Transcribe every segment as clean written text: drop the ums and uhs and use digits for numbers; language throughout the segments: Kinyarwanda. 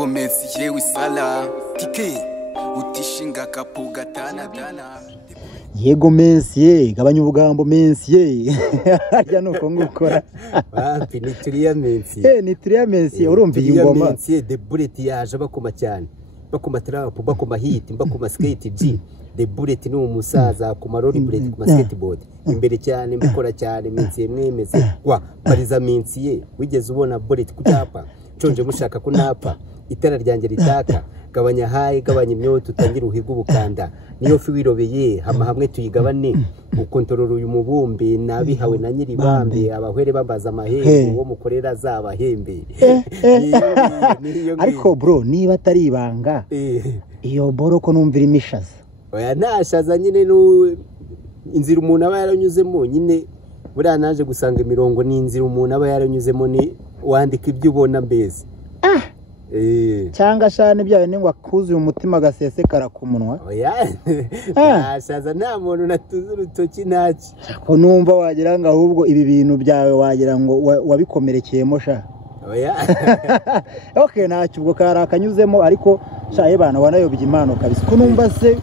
Yego Messi yewe sala tike utishinga kapu gatana dana. Yego Messi gabanya ubugambo Messi arya nuko ngukora wapi ni turiya Messi ni turiya Messi urumva iyi ngoma Messi de bullet yaje bakoma cyane bakoma trap bakoma hit bakoma skate G de bullet ni umusaza ku maroli bullet ku skateboard imbere cyane mbikora cyane Messi mwemeze wa bariza Messi ye wigeze ubona bullet kutapa conje mushaka kunapa itara ryanjye ritaka gabanya hayi gabanya imyoto utangira uhiga ubukanda niyo fi wirobeye hama hamwe tuyigabane ukontorora uyu mubumbe nabihawe na nyiri bambe abahwere bambaza amahembe wo mukorera zabahembe ariko bro niba atari ibanga iyo boroko numvira imishaza oya nashaza nyine inzira umuntu aba yaranyuzemo nyine buriya naje gusanga imirongo ni inzira umuntu aba yaranyuzemo ni wandika ibyo ubona mbese cyangwa shane byawe ni ngo akuzuye umutima gasesekara ku munwa oya nashaza nta muntu natuze urutoki ntaki ko numva wagira ngo ahubwo ibi bintu byawe wagira ngo wabikomerekeyemo sha oya okay ntacyo ubwo karakanyuzemo ariko shaye bana wanayobye impano kabisa ko numva se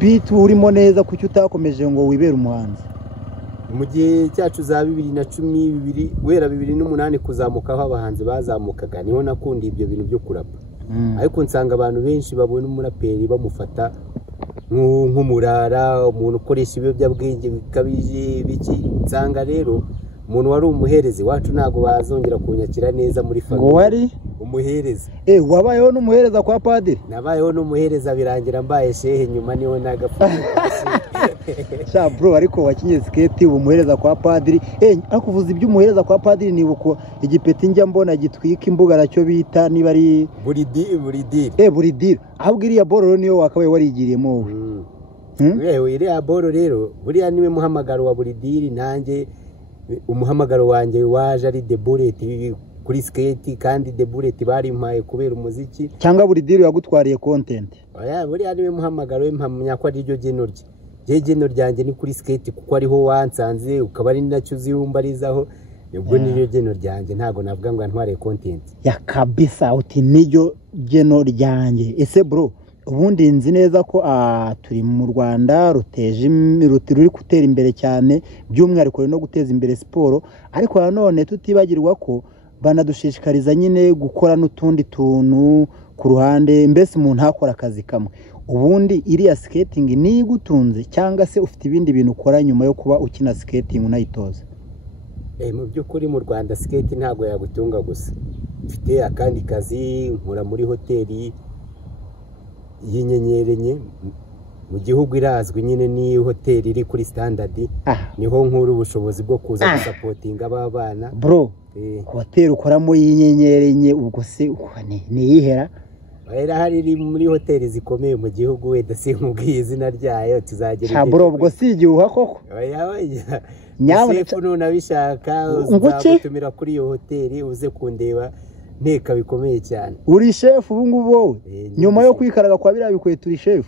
beat urimo neza kuki utakomeje ngo wibere umuhanzi mu gihe cyacu za 2012 wera 2008 kuzamukaho abahanzi bazamukaga niho nakundi ibyo bintu byo kurapa ariko nsanga abantu benshi babona umuraperi bamufata nk'umurara umuntu ukoresha ibiyobyabwenge bikabije biki nsanga rero umuntu wari umuherezi wacu ntago bazongera kunyakira neza muri famille wari umuherezi wabayeho n'umuhereza kwa padiri nabayeho n'umuhereza birangira mbaye shehe nyuma niho nagapfa sha bro ariko wakinye skate umuhereza kwa padiri akuvuza ibyo umuhereza kwa padiri nibuko igipeti njya mbona gitwika imbuga racyo bita niba ari buridiri ahubwo iriya boro niyo wakabaye warigiriyemo wowe iriya boro rero buriya niwe muhamagaro wa buridiri nanjye umuhamagaro wanjye waje ari the bullet kuri skate kandi the bullet bari mpaye kubera umuziki cyangwa buridiri yagutwariye content oya buriya niwe muhamagaro w'impamya ko ari ryo geno rye geno ryanjye ni kuri skate kuko ariho wansanze ukaba ari nacyo uzihumbarizaho ubwo niyo geno ryanjye ntago navuga ngo ntware content ya kabisa uti niryo geno ryanjye ese bro ubundi nzi neza ko turi mu Rwanda ruri gutera imbere cyane by'umwihariko no guteza imbere siporo ariko nanone tutibagirwa ko banadushishikariza nyine gukora n'utundi tuntu ku ruhande mbese umuntu akora akazi kamwe ubundi iriya skating ni igutunze cyangwa se ufite ibindi bintu ukora nyuma yo kuba ukina skating unayitoza mu by'ukuri mu Rwanda skate ntago yagutunga gusa mfite akandi kazi nkora muri hoteli y'inyenyerenye mu gihugu irazwi nyine ni hoteli iri kuri standard niho nkuru ubushobozi bwo kuza gusapotinga abana bro hoteli ukoramo y'inyenyerenye ubwo se ni yihera era hari muri hoteli zikomeye mu gihugu wenda sinkubwiye izina ryayo tuzagera bro ubwo si igihuha koko oya nyamuneka nunabishaka uzagutumira kuri iyo hoteli uze kundeba nteka bikomeye cyane uri chef ubu ngubu wowe nyuma yo kwikaraga kwa biriya bikweta uri chef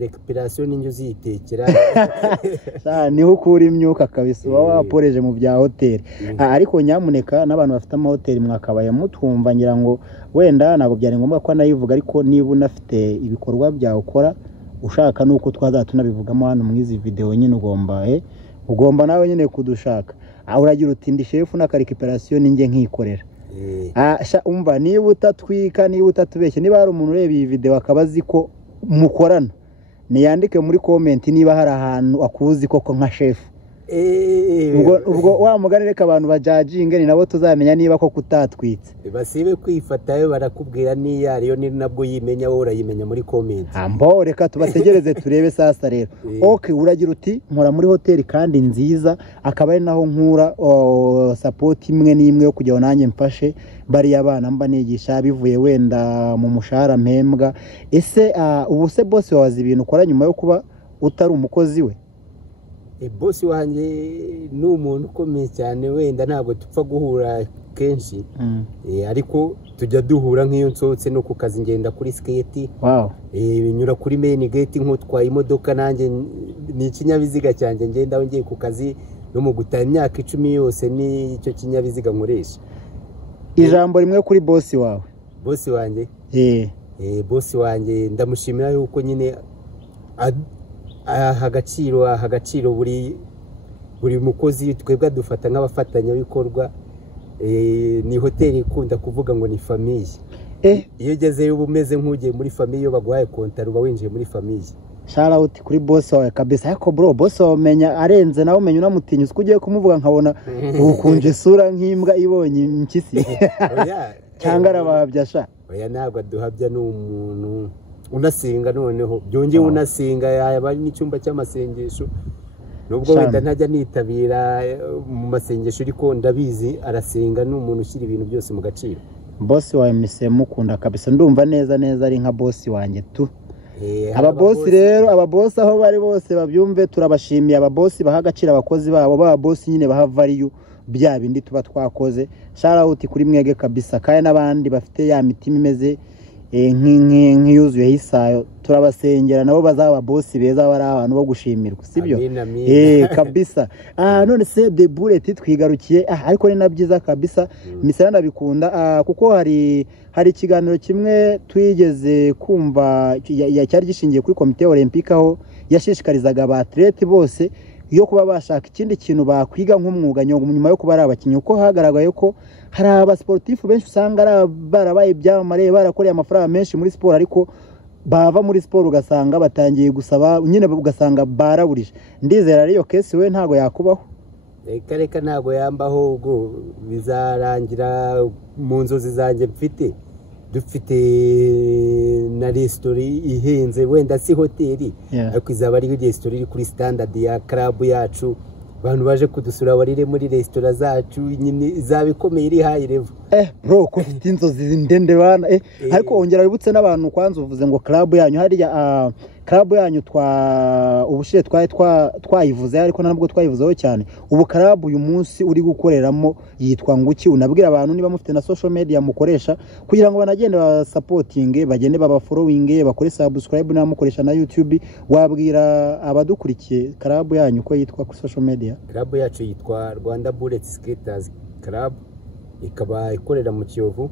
recuperation ninjye uzitekera niho ukura imyuka kabisa uba waporeje mu bya hoteli ariko nyamuneka n'abantu bafite amahoteli mwakabaye mutwumva ngira ngo wenda nabo byari ngombwa ko nayivuga ariko niba unafite ibikorwa byawe ukora ushaka nuko twazatunabivugamo hano mu izi video nyine ugomba nawe nyine kudushaka uragira uti ndi chef na recuperation ninjye nkikorera umva niba utatwika niba utatubeshye niba hari umuntu ureba iyi video akabazi ko mukorana niyandike muri comment niba hari ahantu akuzi koko nka chef ubwo wa mugani reka abantu bajajinge ni nabo tuzamenya niba ko kutatwitse basibe kwifatayo barakubwira niya ariyo ni nabwo yimenya wowe urayimenya muri comment ambo reka tubategereze turebe sasa rero okay uragira uti nkora muri hoteli kandi nziza akaba ari naho nkura support imwe n'imwe yo kujya nanjye mfashe bari abana mba nigisha bivuye wenda mu mushahara mpembwa ese ubu se boss wazi ibintu ukora nyuma yo kuba utari umukozi we boss wanjye ni umuntu ukomeye cyane wenda ntabwo tupfa guhura kenshi ariko tujya duhura nk'iyo nsohotse no ku kazi ngenda kuri skate binyura kuri main gate nk'utwaye imodoka nanjye ni ikinyabiziga cyanjye ngenda ngiye ku kazi no mu gutaha imyaka 10 yose ni icyo kinyabiziga nkoresha ijambo rimwe kuri boss wawe bosi wanjye eh bosi wanjye ndamushimira yuko nyine aha agaciro buri mukozi twebwe dufata nk'abafatanyabikorwa. Ni hoteli ikunda kuvuga ngo ni famiye. Iyo ugezeyo uba umeze nk'ugiye muri famiye, iyo baguhaye kontaro uba winjiye muri famiye. Shout out kuri boss wawe kabisa. Ariko bro, boss wawe umenya arenze nawe umenya unamutinya, uko ugiye kumuvuga nkabona ukunje isura nk'imbwa ibonye impyisi. Cyangwa arababya sha. Oya ntabwo aduhabya n'umuntu unasenga, noneho byongeye unasenga yaba n'icyumba cy'amasengesho. Nubwo wenda ntajya nitabira mu masengesho ariko ndabizi arasenga, n'umuntu ushyira ibintu byose mu gaciro. Boss wawe mise mukunda kabisa, ndumva neza ari nka boss wanjye tu. Aba boss rero, aba boss aho bari bose babyumve, turabashimiye aba boss baha agaciro abakozi babo, ba boss nyine baha value bya bindi tuba twakoze. Shout out kuri mwege kabisa, kandi n'abandi bafite ya mitima imeze nk'iyuzuye hisayo, turabasengera nabo bazaba boss beza, bari abantu bo gushimirwa, sibyo? Kabisa. None se The Bullet twigarukiye, ariko ni nabyiza kabisa. Misana nabikunda kuko hari ikiganiro kimwe twigeze kumva cyari gishingiye kuri komite olympique, aho yashishikarizaga abatlete bose yo kuba bashaka ikindi kintu bakwiga nk'umwuga nyuma yo kuba ari abakinnyi, uko hagaragaye ko hari abasportifu benshi usanga barabaye ibyamamare, barakoreye amafaranga menshi muri siporo, ariko bava muri siporo ugasanga batangiye gusaba nyine, ugasanga baraburije. Ndizera rero kesi we ntago yakubaho. Reka ntago yambaho, ubwo bizarangira mu nzozi zanjye mfite. Dufite na resitora ihenze, wenda si hoteli, ariko izaba ari resitora iri kuri standard ya club yacu. Abantu baje kudusura barire muri resitora zacu, nyine izaba ikomeye iri high level. Bro, ko mfite inzozi ndende bana. Ariko ongera wibutse n'abantu kwanza uvuze ngo club yanyu hariya, club yanyu ubushiye twayivuze, ariko nabwo twayivuzeho cyane. Ubu club uyu munsi uri gukoreramo yitwa nguki? Unabwira abantu niba mufite na social media mukoresha, kugira ngo banagende ba supporting, bagende baba following, bakore subscribe, na mukoresha na YouTube. Wabwira abadukurikiye club yanyu ko yitwa ku social media? Club yacu yitwa Rwanda Bullet Skaters Club, ikaba ikorera mu Kiyovu.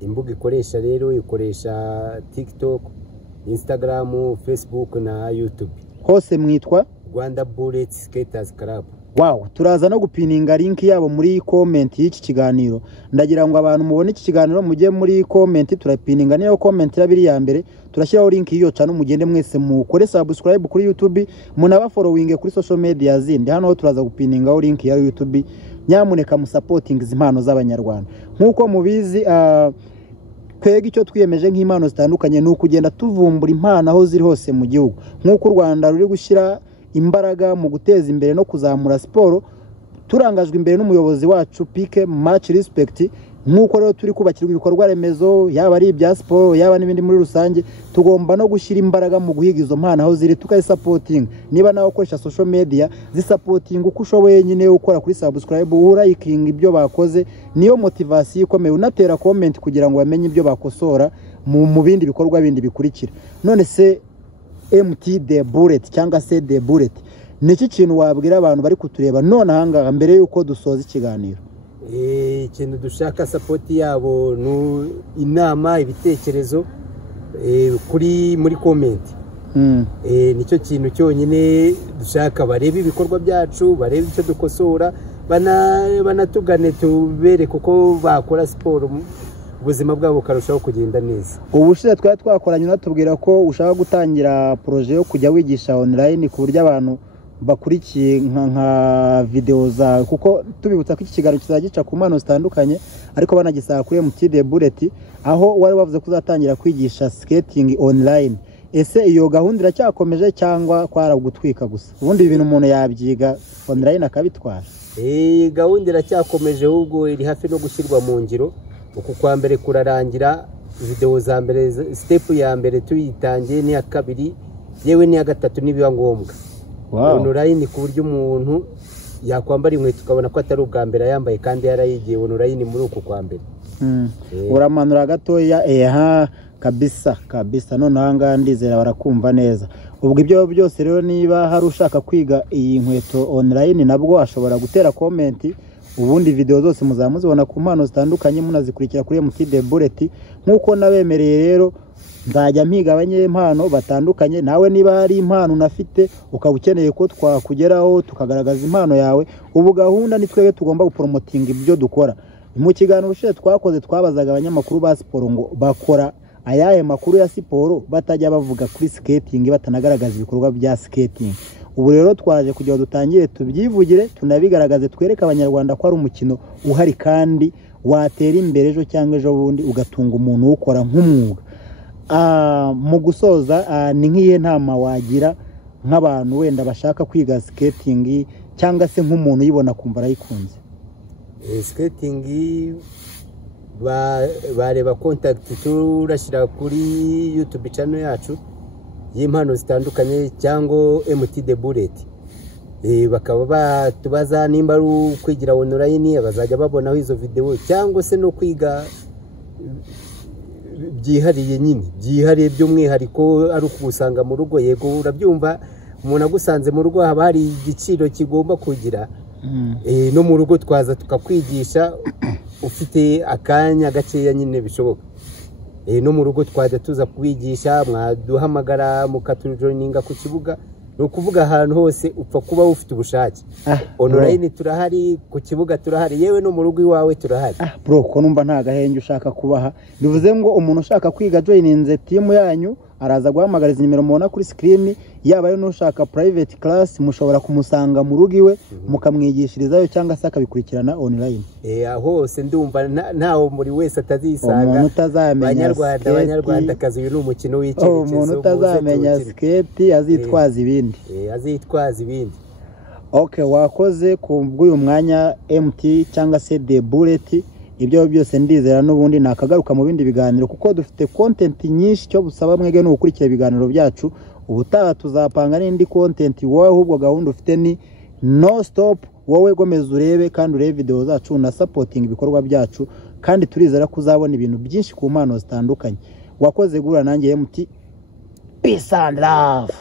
Imbuga ikoresha rero ikoresha TikTok, Instagram, Facebook na YouTube. Hose mwitwa Rwanda Bullet Skaters Club. Wow, turaza no gupininga link yabo muri comment y'iki kiganiro. Ndagira ngo abantu mubone iki kiganiro mujye muri comment, turapininga niyo comment irabiri ya mbere, turashyiraho link iyo cyane, mugende mwese mukore subscribe kuri YouTube, munaba following kuri social media zindi. Hano turaza gupininga link ya YouTube. Nyamuneka mu supporting impano z'abanyarwanda. Nkuko mubizi twege icyo twiyemeje nk'impano zitandukanye ni ukugenda tuvumbura impano aho ziri hose mu gihugu. Nkuko u Rwanda ruri gushyira imbaraga mu guteza imbere no kuzamura siporo, turangajwe imbere n'umuyobozi wacu Pike, much respect. Nkuko rero turi kubakirwa ibikorwa remezo, yaba ari ibya siporo yaba n'ibindi muri rusange, tugomba no gushyira imbaraga mu guhiga izo mpano aho ziri, tukayisupporting. Niba nawe ukoresha social media, zisupporting uko ushoboye, nyine ukora kuri subscribe, urayikinga ibyo bakoze, niyo motivation ikomeye, unatera comment kugira ngo bamenye ibyo bakosora mu bindi bikorwa bindi bikurikira. None se MT The Bullet cyangwa se The Bullet, niki kintu wabwira abantu bari kutureba none ahanga mbere yuko dusoza ikiganiro? Ikintu dushaka support yabo, inama, ibitekerezo muri comment. Nicyo kintu cyonyine dushaka, barebe ibikorwa byacu, barebe icyo dukosora, banatugane tubere kuko bakora siporo ubuzima bwabo karushaho kugenda neza. Ubushize twari twakoranye natubwira ko ushaka gutangira projet yo kujya wigisha online ku buryo abantu bakurikiye nka video za, kuko tubibutsa ko iki kiganiro kizagica ku mpano zitandukanye, ariko banagisaba kuri MT The Bullet, aho wari wavuze ko uzatangira kwigisha skating online. Ese iyo gahunda iracyakomeje cyangwa kwara gutwika gusa? Ubundi ibintu umuntu yabyiga online akabitwara? Gahunda iracyakomeje, ahubwo iri hafi no gushyirwa mu ngiro. Uku kwa mbere kurarangira, video za mbere, step ya mbere tuyitangiye, ni ya kabiri yewe ni ya gatatu nibiba ngombwa. Online ku buryo umuntu yakwambara inkweto ukabona ko atari ubwa mbere yambaye kandi yarayigiye online muri uku kwa mbere. Uramanura gatoya kabisa none ahanga ndizera barakumva neza. Ubwo ibyo byose rero, niba hari ushaka kwiga iyi nkweto online, nabwo ashobora gutera comment ubundi video zose muzamuzibona ku mpano zitandukanye munazikurikira kuri MT The Bullet nkuko nabemereye rero nzajya mpiga abanyempano batandukanye nawe niba hari impano unafite ukaba ukeneye ko twakugeraho tukagaragaza impano yawe ubu gahunda ni twebwe tugomba gupromotinga ibyo dukora mu kiganiro ushize twakoze twabazaga abanyamakuru ba siporo ngo bakora ayahe makuru ya siporo batajya bavuga kuri skating batanagaragaza ibikorwa bya skating ubu rero twaje kugira dutangire tubyivugire tunabigaragaze twereka abanyarwanda ko ari umukino uhari kandi watera imbere ejo cyangwa ejo bundi ugatunga umuntu ukora nk'umwuga mu gusoza ni nk'iye ntama wagira nk'abantu wenda bashaka kwiga skating cyangwa se nk'umuntu uyibona kumva arayikunze skating bareba contact turashira kuri YouTube channel yacu y'impano zitandukanye cyangwa MT The Bullet bakaba batubaza nimba ari kwigira online abazajya babonaho izo video cyangwa se no kwiga byihariye nyine byihariye by'umwihariko ari ukusanga mu rugo yego urabyumva umuntu agusanze mu rugo haba hari igiciro kigomba kugira no mu rugo twaza tukakwigisha ufite akanya gakeya nyine bishoboka no mu rugo twajya tuza kubigisha mwaduhamagara mukatujoininga ku kibuga no kuvuga ahantu hose upfa kuba ufite ubushake online turahari ku kibuga turahari yewe no mu rugo iwawe turahari bro ko numva nta gahenge ushaka kubaha bivuze ngo umuntu ushaka kwiga joininze team yanyu araza guhamagariza nimero mubona kuri screen yaba ari n'ushaka private class mushobora kumusanga mu rugo iwe mukamwigishirizayo cyangwa se akabikurikirana online hose ndumva ntawo muri wese atazisanga umuntu utazamenya abanyarwanda kazi uyu n'umukino w'icyerekezo umuntu utazamenya skate azitwaza ibindi azitwaza ibindi okay wakoze ku bw'uyu mwanya MT cyangwa se The Bullet ibyo byose ndizera n'ubundi nakagaruka mu bindi biganiro kuko dufite content nyinshi cyo busaba mwege no gukurikira ibiganiro byacu ubutaha tuzapanga n'indi content wowe ahubwo gahunda ufite ni no stop wowe gomeza urebe kandi urebe video zacu na supporting ibikorwa byacu kandi turizera kuzabona ibintu byinshi ku mpano zitandukanye wakoze gura nanjye MT peace and love